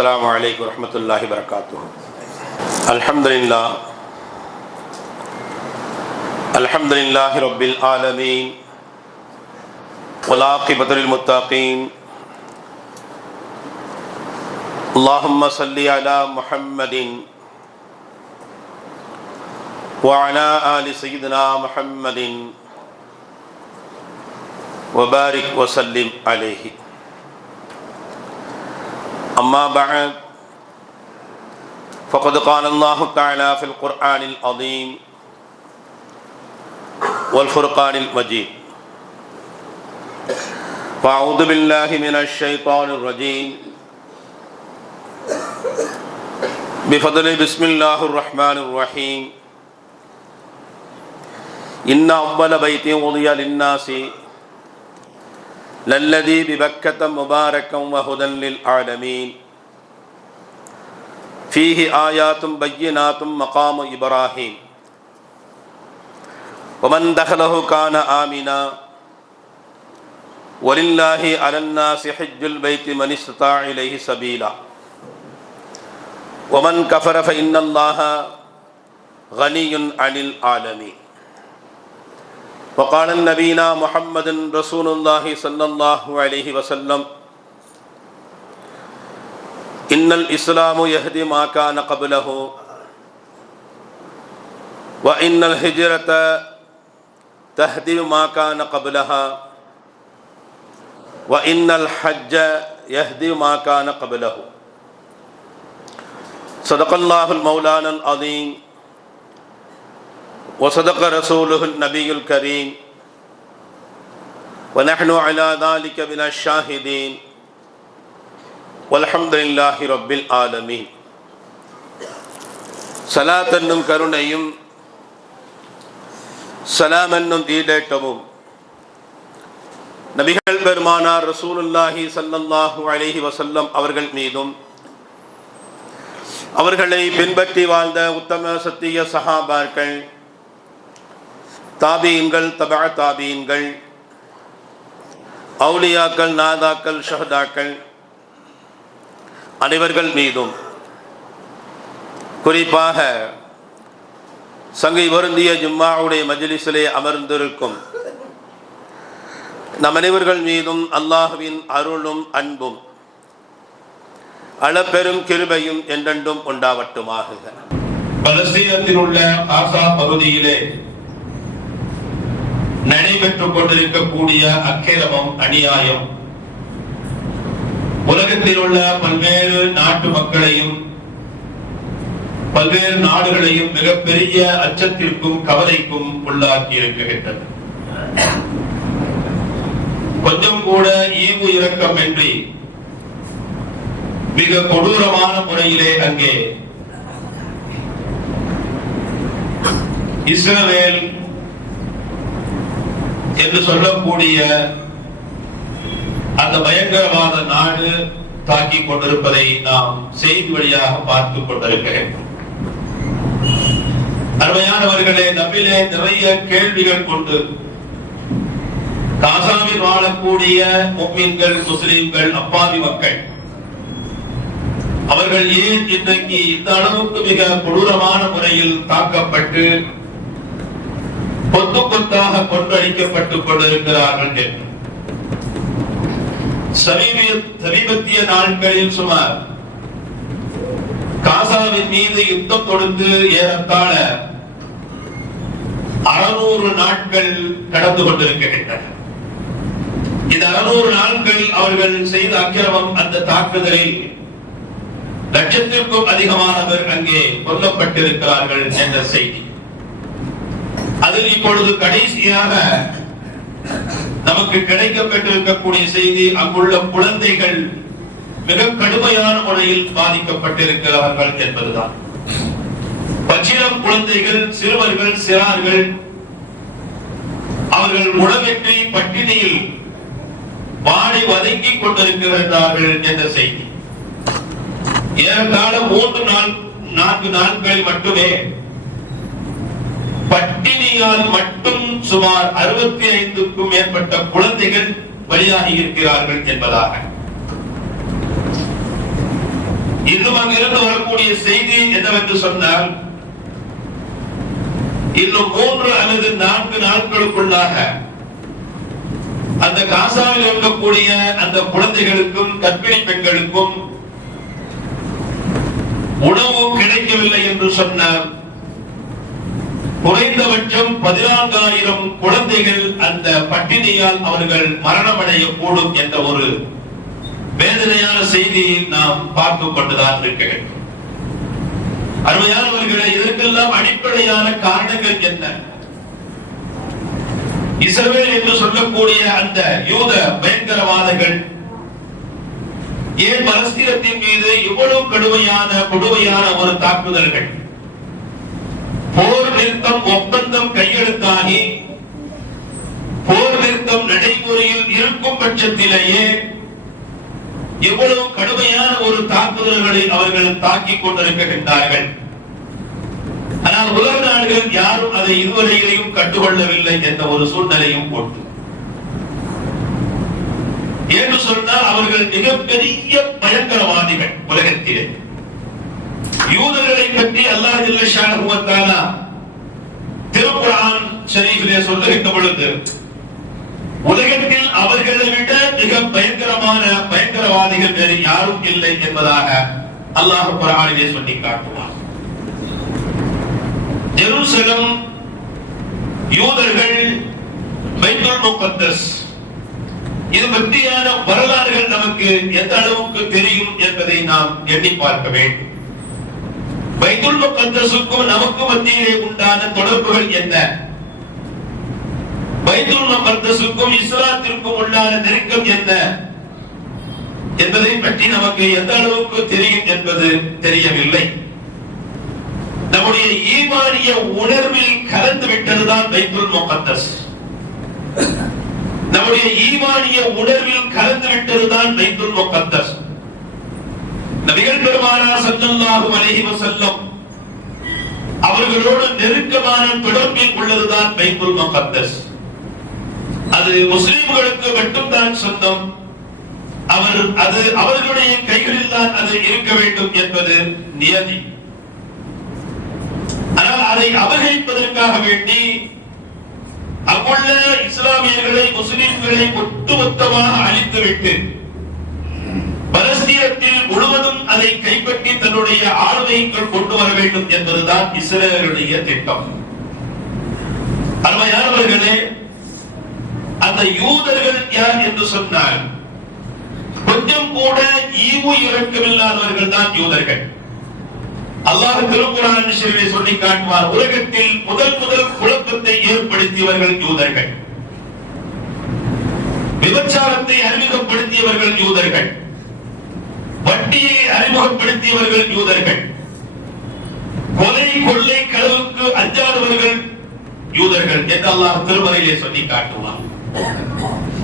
السلام عليكم ورحمة الله وبركاته. الحمد لله رب العالمين والعاقبة للمتقين. اللهم صل على محمد وعلى آل سيدنا محمد وبارك وسلم عليه. أما بعد فقد قال الله تعالى في القرآن العظيم والفرقان المجيد: فأعوذ بالله من الشيطان الرجيم بفضل بسم الله الرحمن الرحيم. إن أول بيت وضع للناس للذي ببكة مباركا وهدى للعالمين فيه آيات بينات مقام إبراهيم ومن دخله كان آمنا ولله على الناس حج البيت من استطاع إليه سبيلا ومن كفر فإن الله غني عن العالمين. وقال نبينا محمد رسول الله صلى الله عليه وسلم: إن الإسلام يهدي ما كان قبله وإن الهجرة تهدي ما كان قبلها وإن الحج يهدي ما كان قبله. صدق الله المولانا العظيم وصدق رسوله النبي الكريم ونحن على ذلك من الشاهدين والحمد لله رب العالمين. صلاة என்னும் கருணையும் சலாம் என்னும் ஈடேற்றமும் நபிகள் பெருமானார் ரசூலுல்லாஹி ஸல்லல்லாஹு அலைஹி வஸல்லம் அவர்கள் மீதும் அவர்களை பின்பற்றி வாழ்ந்த உத்தம சத்திய சஹாபாக்கள், தாபீன்கள், தபஅ தாபீன்கள், அவுலியாக்கள், நாதாக்கள், ஷஹதாக்கள் அனைவர்கள் மீதும், குறிப்பாக சங்கை வருந்திய ஜும்மாவுடைய மஜ்லிஸிலே அமர்ந்திருக்கும் நம் அனைவர்கள் மீதும் அல்லாஹ்வின் அருளும் அன்பும் அளப்பெரும் கிருபையும் என்றென்றும் உண்டாவட்டுமாக. பலஸ்தீனத்தில் உள்ள காசா பகுதியிலே நடைபெற்றுக் கொண்டிருக்கக்கூடிய அக்கிரமம், அநியாயம் உலகத்தில் உள்ள பல்வேறு நாட்டு மக்களையும் பல்வேறு நாடுகளையும் மிகப்பெரிய அச்சத்திற்கும் கவலைக்கும் உள்ளாக்கி இருக்கின்றது. கொஞ்சம் கூட ஈவு இரக்கம் இன்றி மிக கொடூரமான முறையிலே அங்கே இஸ்ரவேல் என்று சொல்லக்கூடிய அந்த பயங்கரவாத நாடு தாக்கிக் கொண்டிருப்பதை நாம் செய்தி வழியாக பார்த்துக் கொண்டிருக்கிறேன். அருமையானவர்களே, நம்மிலே நிறைய கேள்விகள் கொண்டு காசாவில் வாழக்கூடிய முஃமின்கள், முஸ்லிம்கள், அப்பாவி மக்கள் அவர்கள் ஏன் இன்றைக்கு இந்த அளவுக்கு மிக கொடூரமான முறையில் தாக்கப்பட்டு கொத்து கொத்தாக கொன்றழிக்கப்பட்டுக் கொண்டிருக்கிறார்கள் என்று சமீபத்திய நாட்களில் சுமார் காசாவின் மீது யுத்தம் தொடுத்து ஏறத்தாழ 600 நாட்கள் கடந்து கொண்டிருக்கின்றன. இந்த 600 நாட்கள் அவர்கள் செய்த அக்கிரமம், அந்த தாக்குதலில் லட்சத்திற்கும் அதிகமானவர் அங்கே கொல்லப்பட்டிருக்கிறார்கள் என்ற செய்தி. அதில் இப்பொழுது கடைசியாக நமக்கு கிடைக்கப்பட்டிருக்கக்கூடிய செய்தி, அங்குள்ள குழந்தைகள் மிக கடுமையான முறையில் பாதிக்கப்பட்டிருக்கிறார்கள் என்பதுதான். பச்சிளம் குழந்தைகள், சிறுவர்கள், சிறார்கள் அவர்கள் உணவின்றி பட்டினியில் வாடி வதங்கிக் கொண்டிருக்கிறார்கள் என்ற செய்தி. ஏறத்தாழ 3-4 நாட்களில் மட்டுமே பட்டினியால் மட்டும் சுமார் 65க்கும் மேற்பட்ட குழந்தைகள் பலியாகி இருக்கிறார்கள் என்பதாக இன்னும் அங்கிருந்து வரக்கூடிய செய்தி என்னவென்று சொன்னால், இன்னும் 3 அல்லது 4 நாட்களுக்குள்ளாக அந்த காசாவில் இருக்கக்கூடிய அந்த குழந்தைகளுக்கும் கர்ப்பிணி பெண்களுக்கும் உணவு கிடைக்கவில்லை என்று சொன்னார். குறைந்தபட்சம் 14,000 குழந்தைகள் அந்த பட்டினியால் அவர்கள் மரணமடைய கூடும் என்ற ஒரு வேதனையான செய்தியை நாம் பார்த்துக் கொண்டுதான் இருக்க வேண்டும். அருமையானவர்களே, இதற்கெல்லாம் அடிப்படையான காரணங்கள் என்ன? இஸ்ரவேல் என்று சொல்லக்கூடிய அந்த யூத பயங்கரவாதிகள் ஏன் பலஸ்தீனத்தின் மீது இவ்வளவு கொடுமையான ஒரு தாக்குதல்கள்? போர் நிறுத்தம் ஒப்பந்தம் கையெழுத்தாகி போர் நிறுத்தம் நடைமுறையில் இருக்கும் பட்சத்திலேயே எவ்வளவு கடுமையான ஒரு தாக்குதல்களை அவர்கள் தாக்கிக் கொண்டிருக்கின்றார்கள். ஆனால் உலக நாடுகள் யாரும் அதை இதுவரையிலையும் கண்டுகொள்ளவில்லை என்ற ஒரு சூழ்நிலையும் போட்டு என்று சொன்னால் அவர்கள் மிகப்பெரிய பயங்கரவாதிகள். உலகத்திலே யூதர்களை பற்றி அல்லாஹ் ஜல்ல ஷானஹு வ தஆலா திருக்குர்ஆன் ஷரீஃபிலே சொல்லுகின்ற பொழுது, உலகத்தில் அவர்களை விட மிக பயங்கரமான பயங்கரவாதிகள் வேறு யாரும் இல்லை என்பதாக அல்லாஹ் குர்ஆனிலே சொல்லி காட்டுவார். ஜெருசலம் யூதர்கள் பைத்துல் முகத்தஸ், இது பற்றியான வரலாறுகள் நமக்கு எந்த அளவுக்கு தெரியும் என்பதை நாம் எண்ணி பார்க்க வேண்டும். பைத்துல் முகத்தஸுக்கும் நமக்கு மத்தியிலே உண்டான தொடர்புகள் என்ன? பைத்துல் முகத்தஸுக்கும் இஸ்லாத்திற்கும் உண்டான நெருக்கம் என்ன என்பதை பற்றி நமக்கு எந்த அளவுக்கு தெரியும் என்பது தெரியவில்லை. நம்முடைய ஈமானிய உணர்வில் கலந்து விட்டதுதான் பைத்துல் முகத்தஸ். நம்முடைய ஈமானிய உணர்வில் கலந்து விட்டதுதான் பைத்துல் முகத்தஸ். நபிகள் பெருமானார் ஸல்லல்லாஹு அலைஹி வஸல்லம் அவர்களோடு நெருக்கமான தொடர்பில் உள்ளதுதான் பைத்துல் முகத்தஸ். அது முஸ்லிம்களுக்கு மட்டும்தான் சொந்தம். அது அவர்களுடைய கைகளில் தான் அது இருக்க வேண்டும் என்பது நியதி. ஆனால் அதை அபகரிப்பதற்காக வேண்டி அங்குள்ள இஸ்லாமியர்களை முஸ்லிம்களை ஒட்டுமொத்தமாக அழித்துவிட்டு பலஸ்தீனத்தில் முழுவதும் அதை கைப்பற்றி தன்னுடைய ஆளுமைக்குள் கொண்டு வர வேண்டும் என்பதுதான் இஸ்ரேலுடைய திட்டம். அருமையானவர்களே, அந்த யூதர்கள் யார் என்று சொன்னால் கொஞ்சம் கூட ஈவு இரக்கமில்லாதவர்கள் தான் யூதர்கள். அல்லாஹ் திருக்குர்ஆன் ஷரீஃபிலே சொல்லி காட்டுவார், உலகத்தில் முதல் குழப்பத்தை ஏற்படுத்தியவர்கள் யூதர்கள், விபச்சாரத்தை அறிமுகப்படுத்தியவர்கள் யூதர்கள், வட்டியை அறிமுகப்படுத்தியவர்கள் யூதர்கள், கொலை கொள்ளை களவுக்கு அஞ்சாதவர்கள் யூதர்கள் என்று அல்லாஹ் திருமறையிலே சொல்லி காட்டுவார்.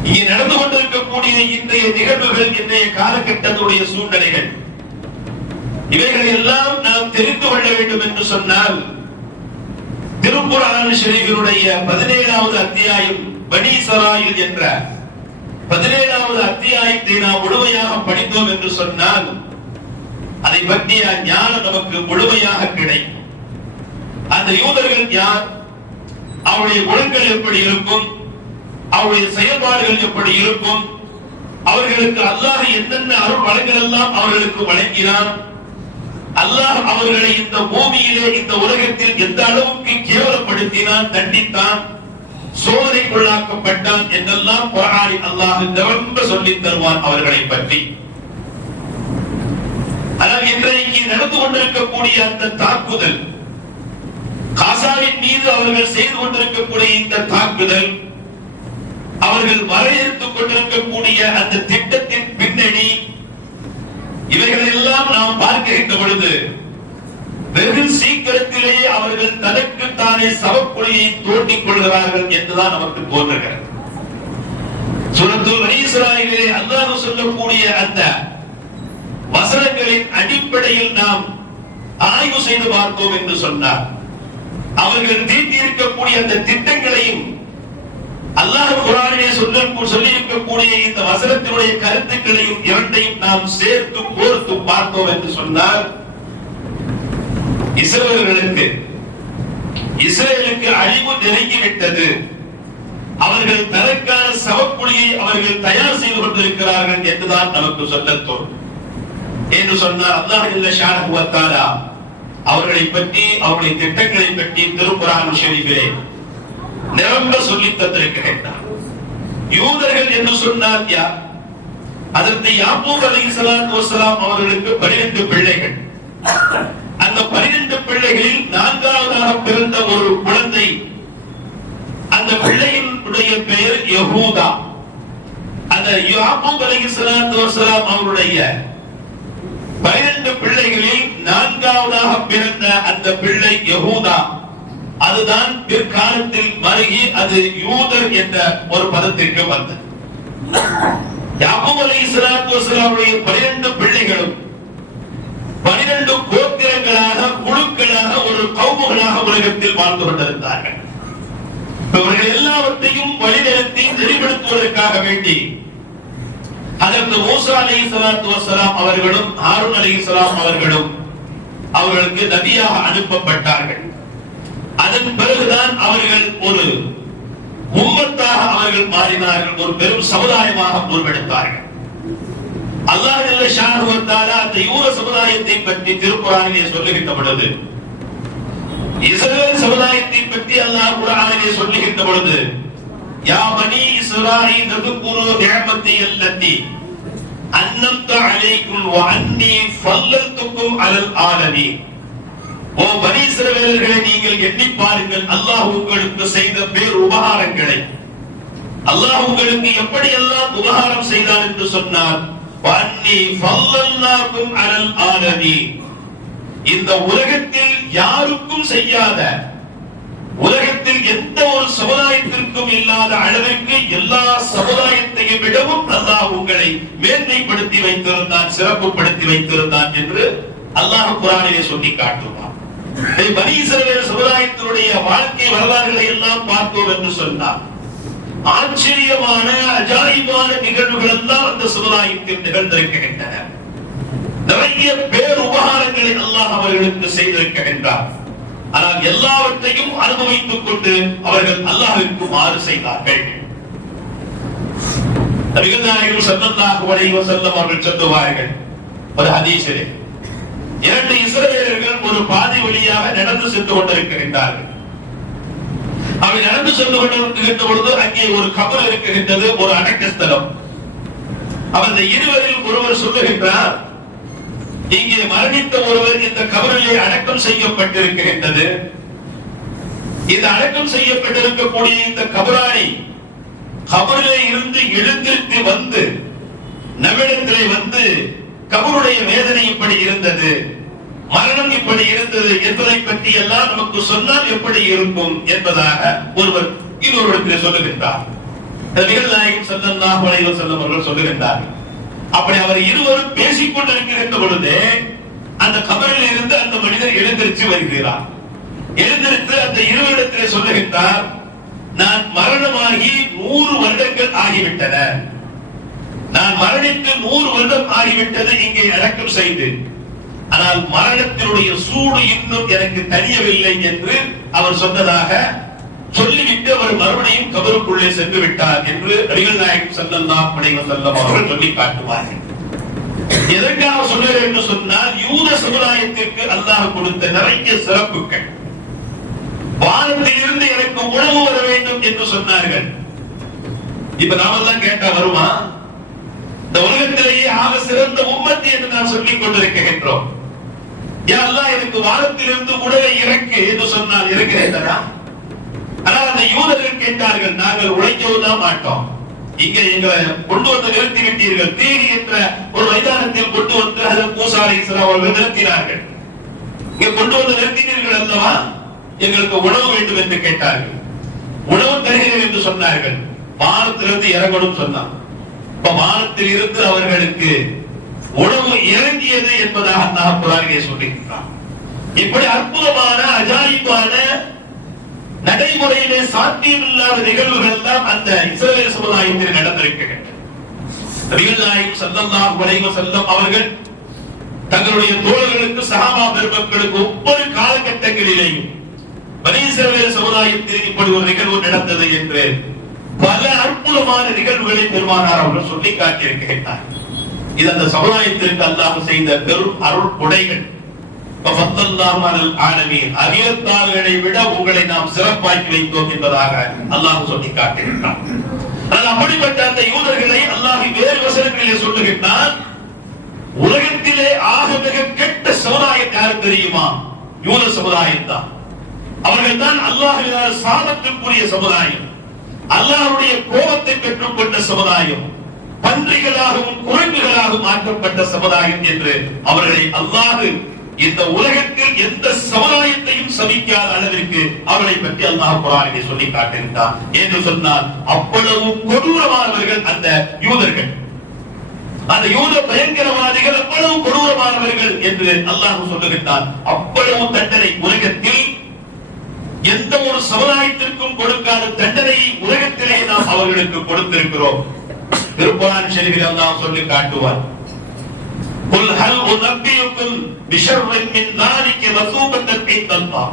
இங்கே நடந்து கொண்டிருக்கக்கூடிய இன்றைய நிகழ்வுகள், இன்றைய காலகட்டத்துடைய சூழ்நிலைகள், இவைகளை எல்லாம் நாம் தெரிந்து கொள்ள வேண்டும் என்று சொன்னால் திருக்குர்ஆன் ஷரீஃபினுடைய 17வது அத்தியாயம் பனி இஸ்ராயீல் என்ற 17வது அத்தியாயத்தை நாம் முழுமையாக படித்தோம் என்று சொன்னால் அதை பற்றிய ஞானம் நமக்கு முழுமையாக கிடைக்கும். அந்த யூதர்கள் யார், அவருடைய குணங்கள் எப்படி இருக்கும், அவருடைய செயல்பாடுகள் எப்படி இருக்கும், அவர்களுக்கு அல்லாஹ் என்னென்ன அருள் வழங்கல் எல்லாம் அவர்களுக்கு வழங்கினான், அல்லாஹ் அவர்களை இந்த பூமியிலே இந்த உலகத்தில் எந்த அளவுக்கு கேவலப்படுத்தினான், தண்டித்தான், சோதனைக்குள்ளாக்கப்பட்டான் என்றெல்லாம் குர்ஆனில் அல்லாஹ் ரொம்ப சொல்லித் தருவான் அவர்களை பற்றி. ஆனால் இன்றைக்கு நடந்து கொண்டிருக்கக்கூடிய அந்த தாக்குதல், காசாவின் மீது அவர்கள் செய்து கொண்டிருக்கக்கூடிய இந்த தாக்குதல், அவர்கள் வரையறுத்துக் கொண்டிருக்கக்கூடிய அந்த திட்டத்தின் பின்னணி, இவைகளை எல்லாம் நாம் பார்க்கின்ற பொழுது வெகு சீக்கிரத்திலேயே அவர்கள் தனக்கு தானே சவக்குழியை தோண்டிக் கொள்கிறார்கள் என்றுதான் நமக்கு தோன்றுகிறது. சூரத்துல் பனி இஸ்ராயீலிலே அல்லாஹ் சொல்லக்கூடிய அந்த வசனங்களின் அடிப்படையில் நாம் ஆய்வு செய்து பார்த்தோம் என்று சொன்னார், அவர்கள் தீட்டியிருக்கக்கூடிய அந்த திட்டங்களையும் அல்லாஹ் குர்ஆனிலே சொல்லி இருக்கக்கூடிய இந்த வசனத்தினுடைய கருத்துக்களையும் இரண்டையும் நாம் சேர்த்து கோர்த்து பார்த்தோம் என்று சொன்னால், இஸ்ரேலுக்கு அழிவு நெருங்கிவிட்டது, அவர்கள் தனக்கான சவக்குழியை அவர்கள் தயார் செய்து கொண்டிருக்கிறார்கள் என்றுதான் நமக்கு சொல்லத் தோன்றும். என்று சொன்னால் அல்லாஹ் ஜல்ல ஷானஹு வ தஆலா அவர்களை பற்றி, அவருடைய திட்டங்களை பற்றி திருக்குர்ஆன் ஷரீஃபிலே நிரம்ப சொல்லி தந்திருக்கிறார். யூதர்கள் என்று சொன்னால் யார்? அதற்கு யாக்கூப் அலைஹிஸ்ஸலாத்து வஸ்ஸலாம் அவர்களுக்கு 12 பிள்ளைகள். அந்த 12 பிள்ளைகளில் 4வதாக பிறந்த ஒரு குழந்தை, அந்த பிள்ளையினுடைய பெயர் யஹூதா. அந்த யாக்கூப் அலைஹிஸ்ஸலாத்து வஸ்ஸலாம் அவருடைய 12 பிள்ளைகளில் 4வதாக பிறந்த அந்த பிள்ளை யஹூதா, அதுதான் பிற்காலத்தில் மருகி அது யூதர் என்ற ஒரு பதத்திற்கு வந்தது. யாக்கூப் அலைஹிஸ்ஸலாத்து வஸ்ஸலாமுடைய 12 பிள்ளைகளும் 12 கோத்திரங்களாக, குழுக்களாக, ஒரு கௌமுகளாக உலகத்தில் வாழ்ந்து கொண்டிருந்தார்கள். இவர்கள் எல்லாவற்றையும் வழிநடத்தி நெறிப்படுத்துவதற்காக வேண்டி அதற்கு மூசா அலைஹிஸ்ஸலாத்து வஸ்ஸலாம் அவர்களும் ஹாரூன் அலைஹிஸ்ஸலாம் அவர்களும் அவர்களுக்கு நபியாக அனுப்பப்பட்டார்கள். அதன் பிறகுதான் அவர்கள் ஒரு உம்மத்தாக அவர்கள் மாறினார்கள், ஒரு பெரும் சமுதாயமாக உருவெடுத்தார்கள். அல்லாஹ் ஜல்ல ஷானஹு வ தஆலா அந்த யூத சமுதாயத்தை பற்றி திருக்குர்ஆனிலே சொல்லுகின்ற பொழுது, இஸ்ரவேல் சமுதாயத்தை பற்றி அல்லாஹ் குர்ஆனிலே சொல்லுகின்ற பொழுது, யா பனி இஸ்ராயீல் தகுரு நிஅமத்தி அல்லதி அன்அம்து அலைக்கும் வ அன்னி ஃபல்லல்துக்கும் அலல் ஆலமீன். ஓ பனி இஸ்ரவேலர்களே, நீங்கள் எண்ணி பாருங்கள் அல்லாஹ் உங்களுக்கு செய்த பேர் உபகாரங்களை. அல்லாஹ் உங்களுக்கு எப்படி எல்லாம் உபகாரம் செய்தார் என்று சொன்னார். வன்னி ஃபல்லல்னாகும் அலல் ஆலமீன். இந்த உலகத்தில் யாருக்கும் செய்யாத, உலகத்தில் எந்த ஒரு சமுதாயத்திற்கும் இல்லாத அளவிற்கு எல்லா சமுதாயத்தையும் விடவும் அல்லாஹ் உங்களை மேன்மைப்படுத்தி வைத்திருந்தான், சிறப்புப்படுத்தி வைத்திருந்தான் என்று அல்லாஹ் குர்ஆனிலே சொல்லி காட்டுவார். பனி இஸ்ரவேல் சமுதாயத்தினுடைய வாழ்க்கை வரலாறுகளை எல்லாம் பார்த்தோம் என்று சொன்னார். ஆச்சரியமான அஜாயிபான நிகழ்வுகள் எல்லாம் அந்த சமுதாயத்தில் நிகழ்ந்திருக்கின்றன. நிறைய பேர் உபகாரங்களை அல்லாஹ் அவர்களுக்கு செய்திருக்கின்றார். ஆனால் எல்லாவற்றையும் அனுபவித்துக் கொண்டு அவர்கள் அல்லாஹ்விற்கு மாறு செய்தார்கள். நபிகள் நாயகம் ஸல்லல்லாஹு அலைஹி வஸல்லம் அவர்கள் சொல்லுவார்கள் ஒரு ஹதீஸிலே, 2 இஸ்ரவேலர்கள் ஒரு பாதை வழியாக நடந்து சென்று கொண்டிருக்கின்றார்கள். அவர்கள் நடந்து சென்று கொண்டிருக்கின்ற பொழுது அங்கே ஒரு கபர் இருக்கின்றது, ஒரு அடக்க ஸ்தலம். அந்த இருவரில் ஒருவர் சொல்லுகின்றார், இங்கே மரணித்த ஒருவர் இந்த கபரிலே அடக்கம் செய்யப்பட்டிருக்கின்றது. இந்த அடக்கம் செய்யப்பட்டிருக்கக்கூடிய இந்த கபராணி கபரிலே இருந்து எழுந்திருத்து வந்து நம்மிடத்திலே வந்து கபருடைய வேதனை இப்படி இருந்தது, மரணம் இப்படி இருந்தது என்பதை பற்றி எல்லாம் நமக்கு சொன்னால் எப்படி இருக்கும் என்பதாக ஒருவர் இன்னொருவரிடத்தில் சொல்லுகின்றார். நபிகள் நாயகம் ஸல்லல்லாஹு அலைஹி வஸல்லம் அவர்கள் சொல்லுகின்றார்கள். அப்படி அவர் இருவரும் பேசிக் கொண்டிருக்கின்ற பொழுது அந்த கபரில் இருந்து அந்த மனிதர் எழுந்திருச்சு வருகிறார். எழுந்திருத்து அந்த இருவரிடத்திலே சொல்லுகின்றார், நான் மரணமாகி 100 வருடங்கள் ஆகிவிட்டன, நான் மரணித்து 100 வருடம் ஆகிவிட்டது இங்கே அடக்கம் செய்து, ஆனால் மரணத்தினுடைய சூடு இன்னும் எனக்கு தணியவில்லை என்று அவர் சொன்னதாக சொல்லிவிட்டு அவர் மறுபடியும் கபருக்குள்ளே சென்று விட்டார் என்று நபிகள் நாயகம் ஸல்லல்லாஹு அலைஹி வஸல்லம் அவர்கள் சொல்லி காட்டுவார்கள். எதற்காக சொல்லுகிறேன் என்று சொன்னால், யூத சமுதாயத்திற்கு அல்லாஹ் கொடுத்த நிறைய சிறப்புகள். வானத்தில் இருந்து எனக்கு உணவு வர வேண்டும் என்று சொன்னார்கள். இப்ப நாமெல்லாம் கேட்டா வருமா? இந்த உலகத்திலேயே ஆக சிறந்த உம்மத்து என்று நாம் சொல்லிக் கொண்டிருக்கின்றோம். யா அல்லாஹ் எனக்கு வானத்திலிருந்து உணவை இறக்கு என்று சொன்னால் இருக்கிறதா? ஆனால் அந்த யூதர்கள் கேட்டார்கள், நாங்கள் உழைக்கவும் மாட்டோம், இங்கே எங்களை கொண்டு வந்து நிறுத்தி விட்டீர்கள். தீரி என்ற ஒரு மைதானத்தில் கொண்டு வந்து ஹஜ்ரத் மூஸா அலைஹிஸ்ஸலாம் அவர்கள் நிறுத்தினார்கள். இங்கே கொண்டு வந்து நிறுத்தினீர்கள் அல்லவா, எங்களுக்கு உணவு வேண்டும் என்று கேட்டார்கள். உணவு தருகிறேன் என்று சொன்னார்கள். வானத்திலிருந்து இறங்கணும் சொன்னார். வானத்தில் இருந்து அவர்களுக்கு உணவு இறங்கியது என்பதாக அல்லாஹ் குர்ஆனிலே சொல்லுகிறார். இப்படி அற்புதமான அஜாயிபான நடைமுறையிலே சாத்தியமில்லாத நிகழ்வுகள் எல்லாம் அந்த இஸ்ரவேல் சமுதாயத்தில் நடந்திருக்கின்றன. நபிகள் நாயகம் ஸல்லல்லாஹு அலைஹி வஸல்லம் அவர்கள் தங்களுடைய தோழர்களுக்கு, சஹாபா பெருமக்களுக்கு ஒவ்வொரு காலகட்டங்களிலேயும் பனி இஸ்ரவேல் சமுதாயத்தில் இப்படி ஒரு நிகழ்வு நடந்தது என்று பல அற்புதமான நிகழ்வுகளை பெருமானார் அவர்கள் சொல்லி காட்டியிருக்கிறார். இது அந்த சமுதாயத்திற்கு அல்லாஹ் செய்த பெரும் அருள் கொடைகள். அகிலத்தார்களை விட உங்களை நாம் சிறப்பாக்கி வைத்தோம் என்பதாக அல்லாஹ் சொல்லி காட்டுகின்றான். அப்படிப்பட்ட அந்த யூதர்களை அல்லாஹ் வேறு வசனங்களிலே சொல்லுகின்றான். உலகத்திலே ஆக மிக கெட்ட சமுதாயம் யார் தெரியுமா? யூத சமுதாயம் தான். அவர்கள் தான் அல்லாஹ்வினால் சாபத்திற்குரிய சமுதாயம், அல்லாஹ்வுடைய கோபத்தை பெற்றுக் கொண்ட சமுதாயம், பன்றிகளாகவும் குரங்குகளாகவும் மாற்றப்பட்ட சமுதாயம் என்று அவர்களை அல்லாஹ் இந்த உலகத்தில் எந்த சமுதாயத்தையும் சபிக்காத அளவிற்கு அவர்களை பற்றி அல்லாஹ் குர்ஆனிலே சொல்லி காட்டுகின்றார். என்று சொன்னால் அவ்வளவு கொடூரமானவர்கள் அந்த யூதர்கள், அந்த யூத பயங்கரவாதிகள் அவ்வளவு கொடூரமானவர்கள் என்று அல்லாஹ் சொல்லுகின்றார். அவ்வளவு தண்டனை உலகத்தில் எந்த ஒரு சமுதாயத்திற்கும் கொடுக்காத தண்டனையை உலகத்திலே நாம் அவர்களுக்கு கொடுத்திருக்கிறோம். திருக்குர்ஆன் ஷரீஃபில் அல்லாஹ் சொல்லி காட்டுவார். குல் ஹல் உனபியுக்கும் பிஷர்ரின் மின் ذلك மஸூபத்தன் இன்தல்லாஹ்.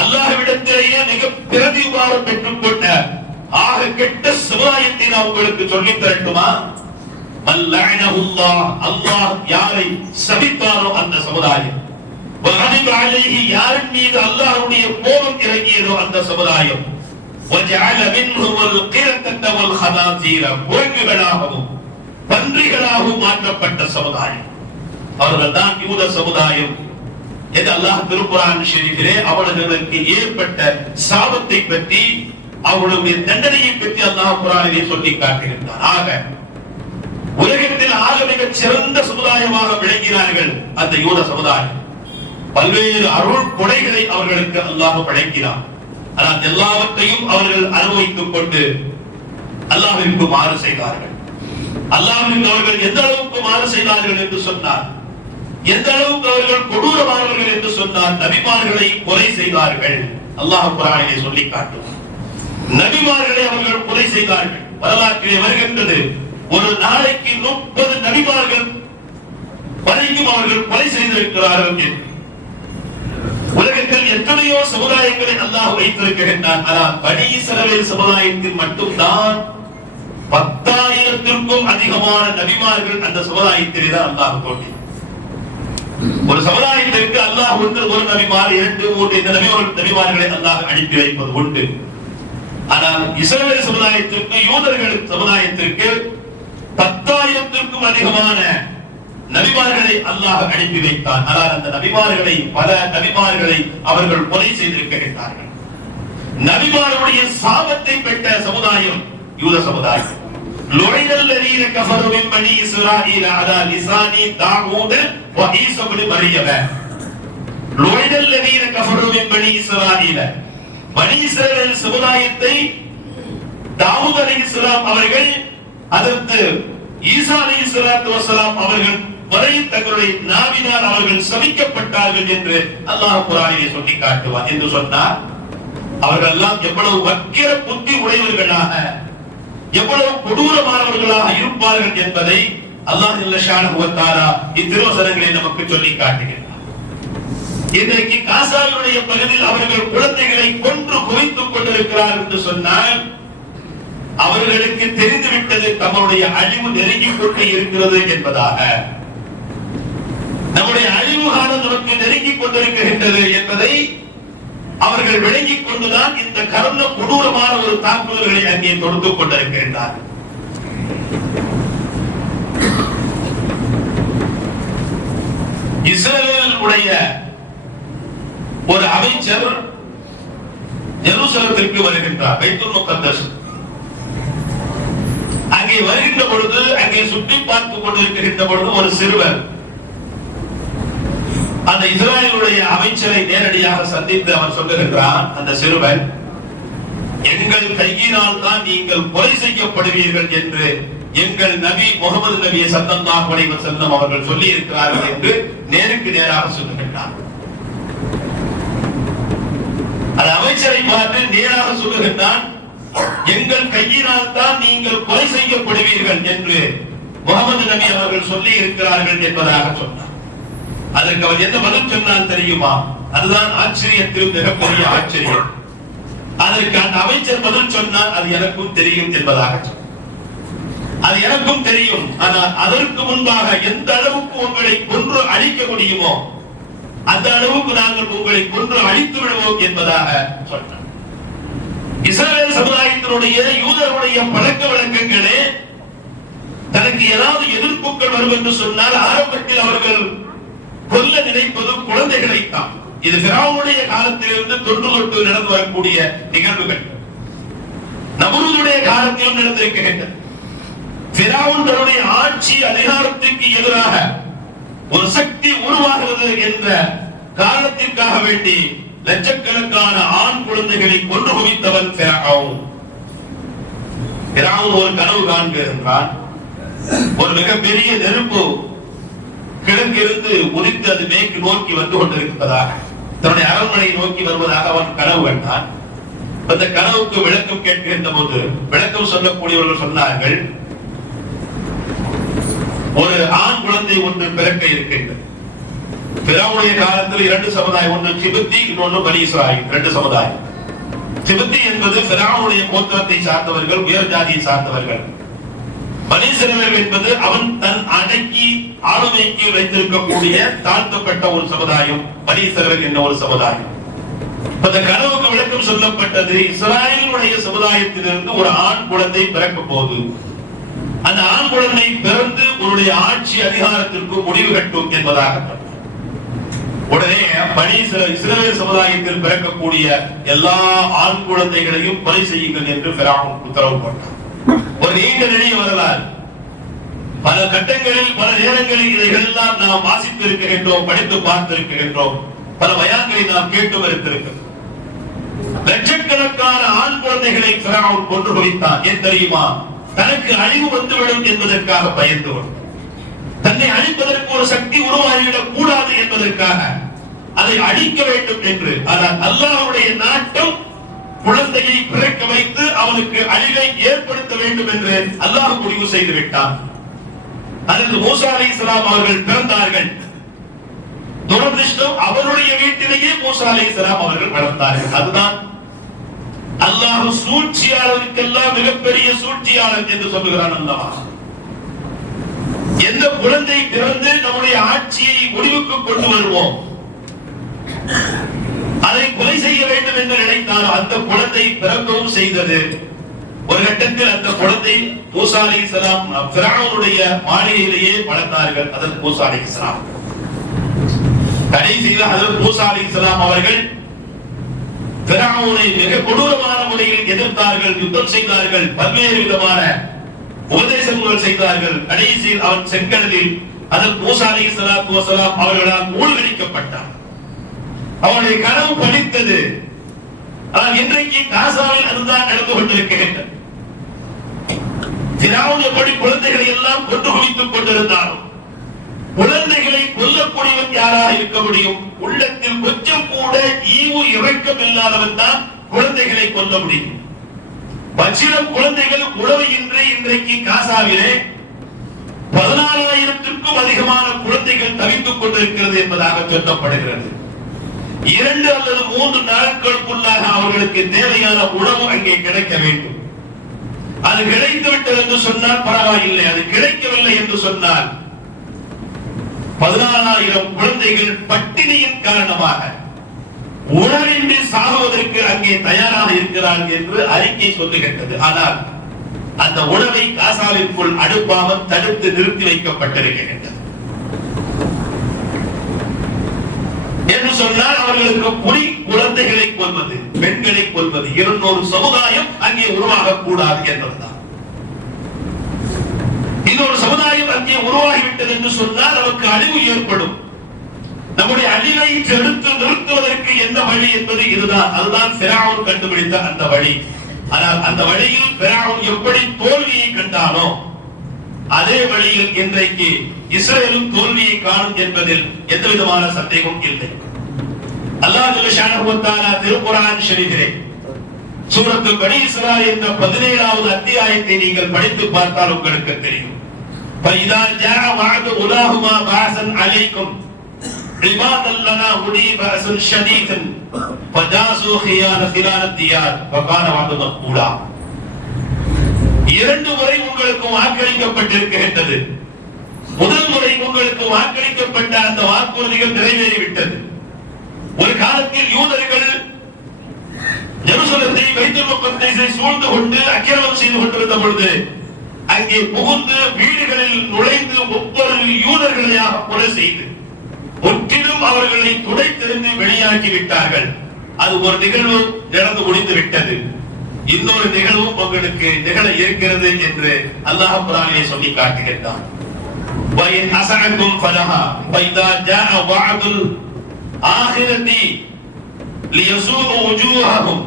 அல்லாஹ்விடத்திலேயே மிக பிரதிவாரம் பெற்றுக் கொண்ட ஆக கெட்ட சமுதாயத்தை நான் உங்களுக்கு சொல்லித் தரட்டுமா? அல்லாஹ், அல்லாஹ் யாரை சபித்தாரோ அந்த சமுதாயம், வகதிப அலைஹி யாரின் மீது அல்லாஹ்வுடைய கோபம் இறங்கியதோ அந்த சமுதாயம், வஜஅல மின்ஹுல் கிரதத வல் ஹதாசீர குரங்குகளாகவும் பன்றிகளாகவும் மாற்றப்பட்ட சமுதாயம். அவர்கள் தான் யூத சமுதாயம் என்று அல்லாஹ் திருக்குர்ஆன் ஷரீஃபிலே அவர்களுக்கு ஏற்பட்ட சாபத்தை பற்றி, அவர்களுடைய தண்டனையை பற்றி அல்லாஹ் குர்ஆனிலே சொல்லி காட்டுகின்றார். ஆக உலகத்தில் ஆக மிகச் சிறந்த சமுதாயமாக விளங்கினார்கள் அந்த யூத சமுதாயம். பல்வேறு அருள் கொடைகளை அவர்களுக்கு அல்லாஹ் வழங்கினார். ஆனால் எல்லாவற்றையும் அவர்கள் அனுபவித்துக் கொண்டு அல்லாஹ்விற்கு மாறு செய்தார்கள். அல்லாஹ்விற்கு அவர்கள் எந்த அளவுக்கு மாறு செய்தார்கள் என்று சொன்னார், எந்த அளவுக்கு அவர்கள் கொடூரமானவர்கள் என்று சொன்னார், நபிமார்களை கொலை செய்தார்கள். அல்லாஹ் குர்ஆனிலே சொல்லி காட்டுவார். நபிமார்களை அவர்கள் கொலை செய்தார்கள். வரலாற்றிலே வருகின்றது, ஒரு நாளைக்கு 30 நபிமார்கள் வரைக்கும் அவர்கள் கொலை செய்திருக்கிறார்கள் என்று. உலகத்தில் எத்தனையோ சமுதாயங்களை அல்லாஹ் வைத்திருக்கின்றான். ஆனால் பனி இஸ்ரவேல் சமுதாயத்தில் மட்டும்தான் 10,000த்திற்கும் அதிகமான நபிமார்கள் அந்த சமுதாயத்திலே தான் அல்லாஹ் தோன்றினார். ஒரு சமுதாயத்திற்கு அல்லாஹ் ஒரு நபிமார், 2, 3 இந்த நபிமார்களை அல்லாஹ் அனுப்பி வைப்பது உண்டு. ஆனால் இஸ்ரவேல் சமுதாயத்திற்கு, யூதர்கள் சமுதாயத்திற்கு 10,000த்திற்கும் அதிகமான நபிமார்களை அல்லாஹ் அனுப்பி வைத்தான். ஆனால் அந்த நபிமார்களை, பல நபிமார்களை அவர்கள் கொலை செய்திருக்கிறார்கள். நபிமார்களுடைய சாபத்தை பெற்ற சமுதாயம் யூத சமுதாயம். லுஇனல்லதீன கஃபரு மின் பனி இஸ்ராயீல அலா லிசானி தாவூத வ ஈஸா இப்னு மர்யம. லுஇனல்லதீன கஃபரு மின் பனி இஸ்ராயீல, பனி இஸ்ரவேல் சமுதாயத்தை தாவூத் அலைஹிஸ்ஸலாம் அவர்கள், அதற்கு ஈசா அலைஹிஸ்ஸலாத்து வஸலாம் அவர்கள் வரை தங்களுடைய நாவினால் அவர்கள் சபிக்கப்பட்டார்கள் என்று அல்லாஹ் குர்ஆனிலே சொல்லி காட்டுவார். என்று சொன்னார், அவர்கள் எல்லாம் எவ்வளவு வக்கிர புத்தி உடையவர்களாக, எவ்வளவு கொடூரமானவர்களாக இருப்பார்கள் என்பதை அல்லாஹ் ஜல்ல ஷானஹு வ தஆலா இத்திருவசனங்களை நமக்கு சொல்லி காட்டுகிறார். இன்றைக்கு காசாவுடைய பகுதியில் அவர்கள் குழந்தைகளை கொன்று குவித்துக் கொண்டிருக்கிறார்கள் என்று சொன்னால் அவர்களுக்கு தெரிந்துவிட்டது தம்முடைய அழிவு நெருங்கிக் கொண்டே இருக்கிறது என்பதாக. நம்முடைய அழிவு காலம் நமக்கு நெருங்கிக் கொண்டிருக்கின்றது என்பதை அவர்கள் விளங்கிக் கொண்டுதான் இந்த கர்ண கொடூரமான ஒரு தாக்குதல்களை அங்கே தொடுத்துக் கொண்டிருக்கின்றார். இஸ்ரவேலுடைய ஒரு அமைச்சர் ஜெருசலத்திற்கு வருகின்றார், பைத்துல் முகத்தஸ். அங்கே வருகின்ற பொழுது, அங்கே சுற்றி பார்த்துக் கொண்டிருக்கின்ற பொழுது ஒரு சிறுவர் அந்த இஸ்ரவேலுடைய அமைச்சரை நேரடியாக சந்தித்து அவர் சொல்லுகின்றார், அந்த சிறுவர், எங்கள் கையினால் தான் நீங்கள் கொலை செய்யப்படுவீர்கள் என்று எங்கள் நபி முகமது நபி ஸல்லல்லாஹு அலைஹி வஸல்லம் அவர்கள் சொல்லி இருக்கிறார்கள் என்று நேருக்கு நேராக சொல்லுகின்றார். அது அமைச்சரை பார்த்து நேராக சொல்லுகின்றான், எங்கள் கையினால் தான் நீங்கள் கொலை செய்யப்படுவீர்கள் என்று முகமது நபி அவர்கள் சொல்லி இருக்கிறார்கள் என்பதாக சொன்னார். அதற்கு அவர் என்ன பதில் சொன்னார் தெரியுமா? அதுதான் ஆச்சரியத்தில் மிகப்பெரிய ஆச்சரியம். அதற்கு அந்த அமைச்சர் பதில் சொன்னார், அது எனக்கும் தெரியும் என்பதாக சொன்னார். அது எனக்கும் தெரியும், ஆனால் அதற்கு முன்பாக எந்த அளவுக்கு உங்களை கொன்று அழிக்க முடியுமோ அந்த அளவுக்கு நாங்கள் உங்களை கொன்று அழித்து விடுவோம் என்பதாக சொன்னார். இஸ்ரவேல் சமுதாயத்தினுடைய யூதருடைய பழக்க வழக்கங்களே தனக்கு ஏதாவது எதிர்ப்புகள் வரும் என்று சொன்னால் ஆரம்பத்தில் அவர்கள் கொல்ல நினைப்பது குழந்தைகளைத்தான். இது ஃபிரௌனுடைய காலத்திலிருந்து தொன்று தொட்டு நடந்து வரக்கூடிய நிகழ்வுகள். நம்ரூதுடைய காலத்திலும் நடந்திருக்கின்றன. ஃபிரௌன் தன்னுடைய ஆட்சி அதிகாரத்துக்கு எதிராக ஒரு சக்தி உருவாகிறது என்ற காரணத்திற்காக வேண்டி லட்சக்கணக்கான ஆண் குழந்தைகளை கொன்று குவித்தவன் ஃபிரௌன். ஃபிரௌன் ஒரு கனவு காண்கிறான். ஒரு மிகப்பெரிய நெருப்பு கிழக்கிலிருந்து உதித்து அது மேற்கு நோக்கி வந்து கொண்டிருப்பதாக, தன்னுடைய அரண்மனையை நோக்கி வருவதாக அவன் கனவு கண்டான். அந்த கனவுக்கு விளக்கம் கேட்கின்ற போது விளக்கம் சொல்லக்கூடியவர்கள் சொன்னார்கள், ஒரு ஆண் குழந்தை ஒன்று பிறக்க இருக்கின்றது. ஃபிரௌனுடைய காலத்தில் இரண்டு சமுதாயம், ஒன்று கிபுத்தி, இன்னொன்று பனி இஸ்ராயீல், இரண்டு சமுதாயம். கிபுத்தி என்பது ஃபிரௌனுடைய கோத்திரத்தை சார்ந்தவர்கள், உயர் ஜாதியை சார்ந்தவர்கள். பனி இஸ்ராயீல் என்பது அவன் தன் அடக்கி ஆளுமைக்கு வைத்திருக்கக்கூடிய தாழ்த்தப்பட்ட ஒரு சமுதாயம், பனி இஸ்ராயீல் என்ற ஒரு சமுதாயம். அந்த கனவுக்கு விளக்கம் சொல்லப்பட்டது, இஸ்ராயேலுடைய சமுதாயத்திலிருந்து ஒரு ஆண் குழந்தை பிறக்க போது அந்த ஆண் குழந்தை பிறந்து உன்னுடைய ஆட்சி அதிகாரத்திற்கு முடிவு கட்டும் என்பதாக. உடனே இஸ்ரவேல் சமுதாயத்தில் பிறக்கக்கூடிய எல்லா ஆண் குழந்தைகளையும் கொலை செய்யுங்கள் என்று ஃபிரௌன் உத்தரவு போட்டார். ஒரு நீண்ட நெடிய வரலாறு. பல கட்டங்களில் பல நேரங்களில் இதையெல்லாம் நாம் வாசித்து இருக்கின்றோம், படித்து பார்த்திருக்கின்றோம், பல பயான்களை நாம் கேட்டு இருந்திருக்கிறோம். லட்சக்கணக்கான ஆண் குழந்தைகளை ஃபிரௌன் கொன்று குவித்தான். ஏன் தெரியுமா? தனக்கு அழிவு வந்துவிடும் என்பதற்காக பயந்து, தன்னை அழிப்பதற்கு ஒரு சக்தி உருவாகிவிடக் கூடாது என்பதற்காக அதை அழிக்க வேண்டும் என்று. ஆனால் அல்லாஹ்வுடைய நாட்டம் குழந்தையை பிறக்க வைத்து அவனுக்கு அழிவை ஏற்படுத்த வேண்டும் என்று அல்லாஹ் முடிவு செய்து விட்டான். அதற்கு மூசா அலைஹிஸ்ஸலாம் அவர்கள் பிறந்தார்கள். துரதிர்ஷ்டம், அவருடைய வீட்டிலேயே மூசா அலைஹிஸ்ஸலாம் அவர்கள் வளர்ந்தார்கள். அதுதான் அல்லாஹ் சூழ்ச்சியாளருக்கெல்லாம் மிகப்பெரிய சூழ்ச்சியாளர் என்று சொல்லுகிறான். அல்லாஹ் எந்த குழந்தை பிறந்து நம்முடைய ஆட்சியை முடிவுக்கு கொண்டு வருவோம், அதை கொலை செய்ய வேண்டும் என்று நினைத்தாலும் அந்த குழந்தை பிறக்கவும் செய்தது. ஒரு கட்டத்தில் அந்த குழந்தை மூசா அலைஹிஸ்ஸலாம் ஃபிரௌனுடைய மாளிகையிலேயே வளர்ந்தார்கள். அதற்கு மூசா அலைஹிஸ்ஸலாம் கடைசியில் ஹஜ்ரத் மூசா அலைஹிஸ்ஸலாம் அவர்கள் ஃபிரௌனை மிக கொடூரமான முறையில் எதிர்த்தார்கள், யுத்தம் செய்தார்கள், பல்வேறு விதமான உபதேசங்கள் செய்தார்கள். கடைசியில் அவன் செங்கடலில் ஹஜ்ரத் மூசா அலைஹிஸ்ஸலாத்து வஸலாம் அவர்களால் மூழ்கடிக்கப்பட்டார். அவனுடைய கனவு பலித்தது. ஆனால் இன்றைக்கு காசாவில் அதுதான் நடந்து கொண்டிருக்கின்றது. ஃபிரௌன் எப்படி குழந்தைகளை எல்லாம் கொண்டு குவித்துக் கொண்டிருந்தாலும் குழந்தைகளை கொல்லக்கூடியவன் யாராக இருக்க முடியும்? உள்ளத்தில் கொஞ்சம் கூட ஈவு இரக்கம் இல்லாதவன் தான் குழந்தைகளை கொல்ல முடியும். பச்சிலம் குழந்தைகள் உணவையின்றி இன்றைக்கு காசாவிலே 14,000க்கும் அதிகமான குழந்தைகள் தவித்துக் கொண்டிருக்கிறது என்பதாக சொல்லப்படுகிறது. 2 அல்லது 3 நாட்களுக்குள்ளாக அவர்களுக்கு தேவையான உணவு அங்கே கிடைக்க வேண்டும். அது கிடைத்து விட்டது என்று சொன்னால் பரவாயில்லை, அது கிடைக்கவில்லை என்று சொன்னால் 14,000 குழந்தைகள் பட்டினியின் காரணமாக உணவின்றி சாகுவதற்கு அங்கே தயாராக இருக்கிறார்கள் என்று அறிக்கை சொல்லுகின்றது. ஆனால் அந்த உணவை காசாவிற்குள் அனுப்பாமல் தடுத்து நிறுத்தி வைக்கப்பட்டிருக்கின்றது என்று சொன்னால் அவர்களுக்கு புலி குழந்தைகளை கொல்வது, பெண்களை கொல்வது, 200 சமுதாயம் அங்கே உருவாக கூடாது என்பதுதான். இன்னொரு சமுதாயம் அங்கே உருவாகிவிட்டது என்று சொன்னால் நமக்கு அழிவு ஏற்படும். நம்முடைய அழிவை தடுத்து நிறுத்துவதற்கு எந்த வழி என்பது இதுதான். அதுதான் ஃபிரௌன் கண்டுபிடித்த அந்த வழி. ஆனால் அந்த வழியில் ஃபிரௌன் எப்படி தோல்வியை கண்டானோ அதே வழியில் இன்றைக்கு இஸ்ரேலும் தோல்வியை காணும் என்பதில் எந்த விதமான சந்தேகம் இல்லை. அல்லாஹ் ஜல்ல ஷானஹு வ தஆலா திருக்குர்ஆன் ஷரீஃபிலே சூரத்துல் பனி இஸ்ராயீல் என்ற 17வது அத்தியாயத்தை நீங்கள் படித்து பார்த்தால் உங்களுக்கு தெரியும். فَإِذَا جَاءَ وَعْدُ أُولَاهُمَا بَعْثًا عَلَيْكُمْ عِبَادًا لَنَا أُولِي بَأْسٍ شَدِيدٍ فَجَاسُوا خِلَالَ الدِّيَارِ وَكَانَ وَعْدُ مَفْعُولًا. இரண்டு முறை உங்களுக்கு வாக்களிக்கப்பட்டிருக்கின்றது. முதல் முறை உங்களுக்கு வாக்களிக்கப்பட்ட அந்த வாக்குறுதிகள் நிறைவேறிவிட்டது. ஒரு காலத்தில் யூதர்கள் ஜெருசலத்தை பைத்துல் முகத்தஸை சூழ்ந்து கொண்டு அக்கிரமம் செய்து கொண்டிருந்த பொழுது அங்கே புகுந்து வீடுகளில் நுழைந்து ஒவ்வொரு யூதர்களையாக கொலை செய்து முற்றிலும் அவர்களை துடைத்தெறிந்து வெளியாக்கி விட்டார்கள். அது ஒரு நிகழ்வு நடந்து முடிந்து விட்டது. இன்னொரு நிகழ்வும் உங்களுக்கு நிகழ இருக்கிறது என்று அல்லாஹ் குர்ஆனிலே சொல்லி காட்டுகின்றான். وَإِنْ أَسَعَكُمْ فَلَهَا فَإِذَا جَاءَ وَعْدُ الْآخِرَةِ لِيَسُوءُوا وُجُوهَهُمْ.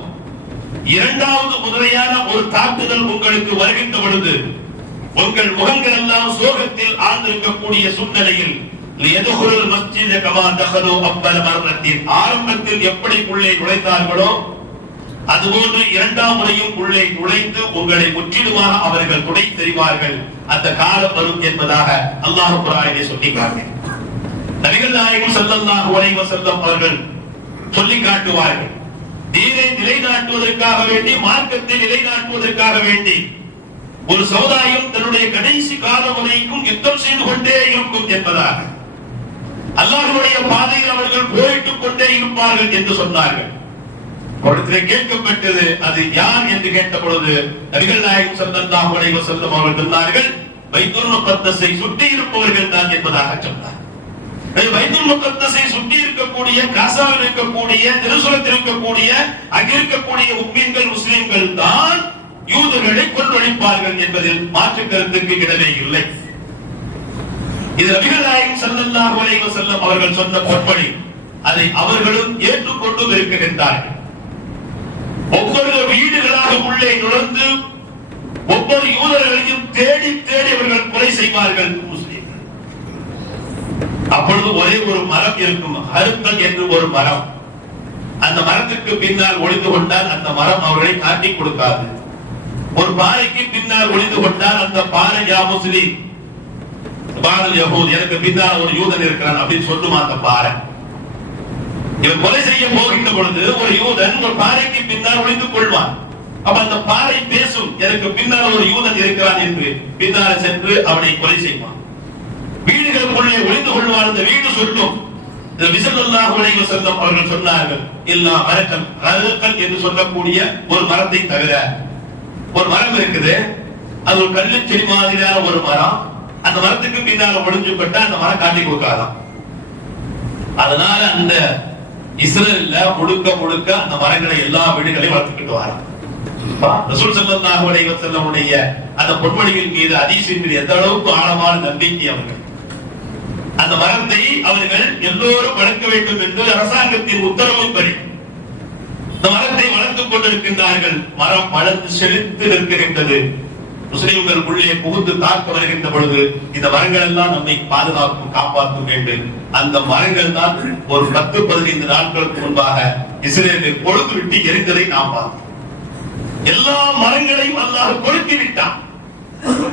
இரண்டாவது முதலையான ஒரு தாக்குதல் உங்களுக்கு வருகின்ற பொழுது உங்கள் முகங்கள் எல்லாம் சோகத்தில் ஆழ்ந்திருக்கக்கூடிய சூழ்நிலையில் லியதுகுல் மஸ்ஜித கமா தகலு அவ்வல் மர்ரத்தின், ஆரம்பத்தில் எப்படி உள்ளே நுழைந்தார்களோ அதுபோன்று இரண்டாம் முறையும் உள்ளே நுழைந்து உங்களை முற்றிலுமாக அவர்கள் துடை தெரிவார்கள். அந்த காலம் வரும் என்பதாக அல்லாஹ் குர்ஆனிலே சொல்லி காட்டுகிறார். நபிகள் நாயகம் ஸல்லல்லாஹு அலைஹி வஸல்லம் அவர்கள் சொல்லி காட்டுவார்கள், தீனை நிலைநாட்டுவதற்காக வேண்டி, மார்க்கத்தை நிலைநாட்டுவதற்காக வேண்டி ஒரு சமுதாயம் தன்னுடைய கடைசி காலம் வரைக்கும் யுத்தம் செய்து கொண்டே இருக்கும் என்பதாக, அல்லாஹ்வுடைய பாதையில் அவர்கள் போரிட்டுக் கொண்டே இருப்பார்கள் என்று சொன்னார்கள். இடத்திலே கேட்கப்பட்டது அது யார் என்று கேட்ட பொழுது நபிகள் நாயகம் ஸல்லல்லாஹு அலைஹி வஸல்லம் அவர்கள் சொன்னார்கள், பைத்துல் முகத்தஸை சுற்றி இருப்பவர்கள் தான் என்பதாக சொன்னார். பைத்துல் முகத்தஸை சுற்றி இருக்கக்கூடிய, காசாவில் இருக்கக்கூடிய, ஜெருசலத்தில் இருக்கக்கூடிய, அங்கே இருக்கக்கூடிய முஃமின்கள் முஸ்லிம்கள் தான் யூதர்களை கொன்றொழிப்பார்கள் என்பதில் மாற்று கருத்துக்கு இடமே இல்லை. இது நபிகள் நாயகம் ஸல்லல்லாஹு அலைஹி வஸல்லம் அவர்கள் சொன்ன பொற்படி அதை அவர்களும் ஏற்றுக்கொண்டு இருக்கின்றார்கள். ஒவ்வொரு வீடுகளாக உள்ளே நுழைந்து ஒவ்வொரு யூதர்களையும் தேடி தேடி அவர்கள் கொலை செய்வார்கள் முஸ்லிம்கள். அப்பொழுது ஒரே ஒரு மரம் இருக்கும், ஹர்கல் என்று ஒரு மரம். அந்த மரத்துக்கு பின்னால் ஒளிந்து கொண்டால் அந்த மரம் அவர்களை காட்டிக் கொடுக்காது. ஒரு பாறைக்கு பின்னால் ஒளிந்து கொண்டால் அந்த பாறை யா முஸ்லிம் பாரல் யஹூத், எனக்கு பின்னால் ஒரு யூதன் இருக்கிறான் அப்படின்னு சொல்லுமா அந்த பாறை. இவன் கொலை செய்ய போகின்ற பொழுது ஒரு யூதன் ஒரு பாறைக்கு பின்னால் ஒளிந்து கொள்வான். அப்ப அந்த பாறை பேசும், எனக்கு பின்னால் ஒரு யூதன் இருக்கிறான் என்று பின்னால் சென்று அவனை கொலை செய்வான். வீடுகளுக்குள்ளே ஒளிந்து கொள்வான், அந்த வீடு சொல்லும். ஸல்லல்லாஹு அலைஹி வஸல்லம் அவர்கள் சொன்னார்கள், இல்லா மரக்கல், ஹர்கல் என்று சொல்லக்கூடிய ஒரு மரத்தை தவிர. ஒரு மரம் இருக்குது, அது ஒரு கல்லு செடி மாதிரியான ஒரு மரம். அந்த மரத்துக்கு பின்னால ஒளிஞ்சு கொண்டா அந்த மரம் காட்டி கொடுக்காதான். அதனால அந்த இஸ்ரேல்ல முழுக்க முழுக்க அந்த மரங்களை எல்லா வீடுகளையும் வளர்த்துக்கிட்டு வரான். ரசூல் ஸல்லல்லாஹு அலைஹி வஸல்லம் உடைய அந்த பொன்மொழியின் மீது, ஹதீஸின் மீது எந்த அளவுக்கு ஆழமான நம்பிக்கை அவர்கள். அந்த மரத்தை அவர்கள் எல்லோரும் வளர்க்க வேண்டும் என்று அரசாங்கத்தின் உத்தரவுப்படி இந்த மரத்தை வளர்த்துக் கொண்டிருக்கின்றார்கள். மரம் வளர்ந்து செழித்து நிற்கின்றது. முஸ்லிம்கள் உள்ளே புகுந்து தாக்க வருகின்ற பொழுது இந்த மரங்கள் எல்லாம் நம்மை பாதுகாக்கும், காப்பாற்றும் வேண்டும். அந்த மரங்கள் தான் ஒரு 10-15 நாட்களுக்கு முன்பாக இஸ்ரேலில் கொழுந்து விட்டு எரிந்ததை நாம் பார்த்தோம். எல்லா மரங்களையும் அல்லாஹ் கொளுத்தி விட்டான்.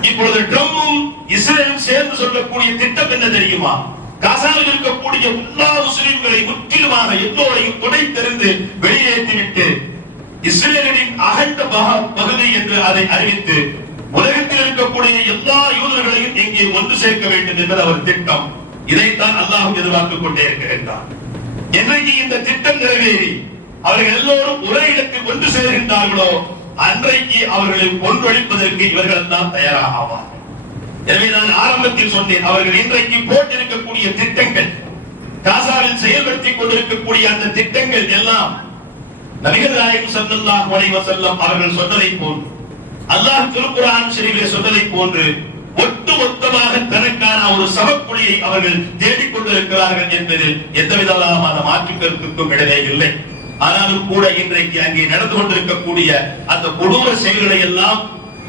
இப்பொழுது ட்ரம்பும் இஸ்ரேலும் சேர்ந்து சொல்லக்கூடிய திட்டம் என்ன தெரியுமா? காசாவில் இருக்கக்கூடிய எல்லா முஸ்லிம்களை முற்றிலுமாக எல்லோரையும் துடை தெரிந்து வெளியேற்றிவிட்டு இஸ்ரேலின் அகண்ட பகுதி என்று அதை அறிவித்து உலகத்தில் இருக்கக்கூடிய எல்லா யூதர்களையும் இங்கே ஒன்று சேர்க்க வேண்டும் என்பது அவர் திட்டம். இதைத்தான் அல்லாஹ் எதிர்பார்த்துக் கொண்டே இருக்கின்றார். என்றைக்கு இந்த திட்டம் நிறைவேறி அவர்கள் எல்லோரும் ஒரே இடத்தில் ஒன்று சேர்கின்றார்களோ அன்றைக்கு அவர்களை கொன்றொழிப்பதற்கு இவர்கள் எல்லாம் தயாராக ஆவார்கள். எனவே நான் ஆரம்பத்தில் சொன்னேன், அவர்கள் இன்றைக்கு போட்டிருக்கக்கூடிய திட்டங்கள், காசாவில் செயல்படுத்திக் கொண்டிருக்கக்கூடிய அந்த திட்டங்கள் எல்லாம் நபிகள் நாயகம் ஸல்லல்லாஹு அலைஹி வஸல்லம் அவர்கள் சொன்னதை போன்று, அல்லாஹ் திருக்குர்ஆன் ஷரீஃபிலே சொன்னதை போன்று ஒட்டுமொத்தமாக தனக்கான ஒரு சமக்குழியை அவர்கள் தேடிக்கொண்டிருக்கிறார்கள் என்பதில் எந்தவிதமான மாற்று கருத்துக்கும் இடமே இல்லை. ஆனாலும் கூட இன்றைக்கு அங்கே நடந்து கொண்டிருக்கக்கூடிய அந்த கொடூர செயல்களை எல்லாம்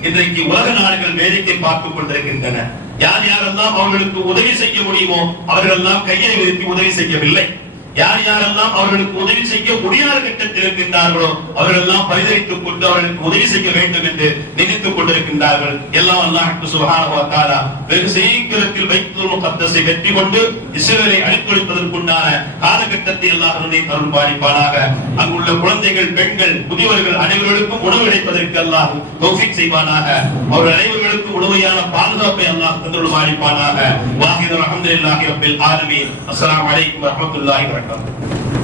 இன்றைக்கு உலக நாடுகள் வேடிக்கை பார்த்துக் கொண்டிருக்கின்றன. யார் யாரெல்லாம் அவர்களுக்கு உதவி செய்ய முடியுமோ அவர்கள் எல்லாம் கையை உயர்த்தி உதவி செய்யவில்லை. யார் யாரெல்லாம் அவர்களுக்கு உதவி செய்ய முடியாத கட்டத்தில் இருக்கின்றார்களோ அவர்கள் எல்லாம் பரிதவித்துக் கொண்டு அவர்களுக்கு உதவி செய்ய வேண்டும் என்று நினைத்துக் கொண்டிருக்கின்றார்கள். எல்லாம் அல்லாஹ் சுப்ஹானஹு வ தஆலா வெகு சீக்கிரத்தில் பைத்துல் முகத்தஸை வெற்றி கொண்டு இஸ்ரவேலை அழித்தொழிப்பதற்குண்டான காலகட்டத்தை அல்லாஹ் அருள் பாலிப்பானாக. அங்குள்ள குழந்தைகள், பெண்கள், முதியவர்கள் அனைவர்களுக்கும் உணவு கிடைப்பதற்கு அல்லாஹ் தௌஃபீக் செய்வானாக. அவர்கள் அனைவர்களுக்கும் உணவையான பாதுகாப்பை அல்லாஹ் தந்தருள் பாலிப்பானாக. வாஹிது அல்ஹம்துலில்லாஹி ரப்பில் ஆலமீன். அஸ்ஸலாமு அலைக்கும் வரஹ்மத்துல்லாஹி வபரகாத்துஹு.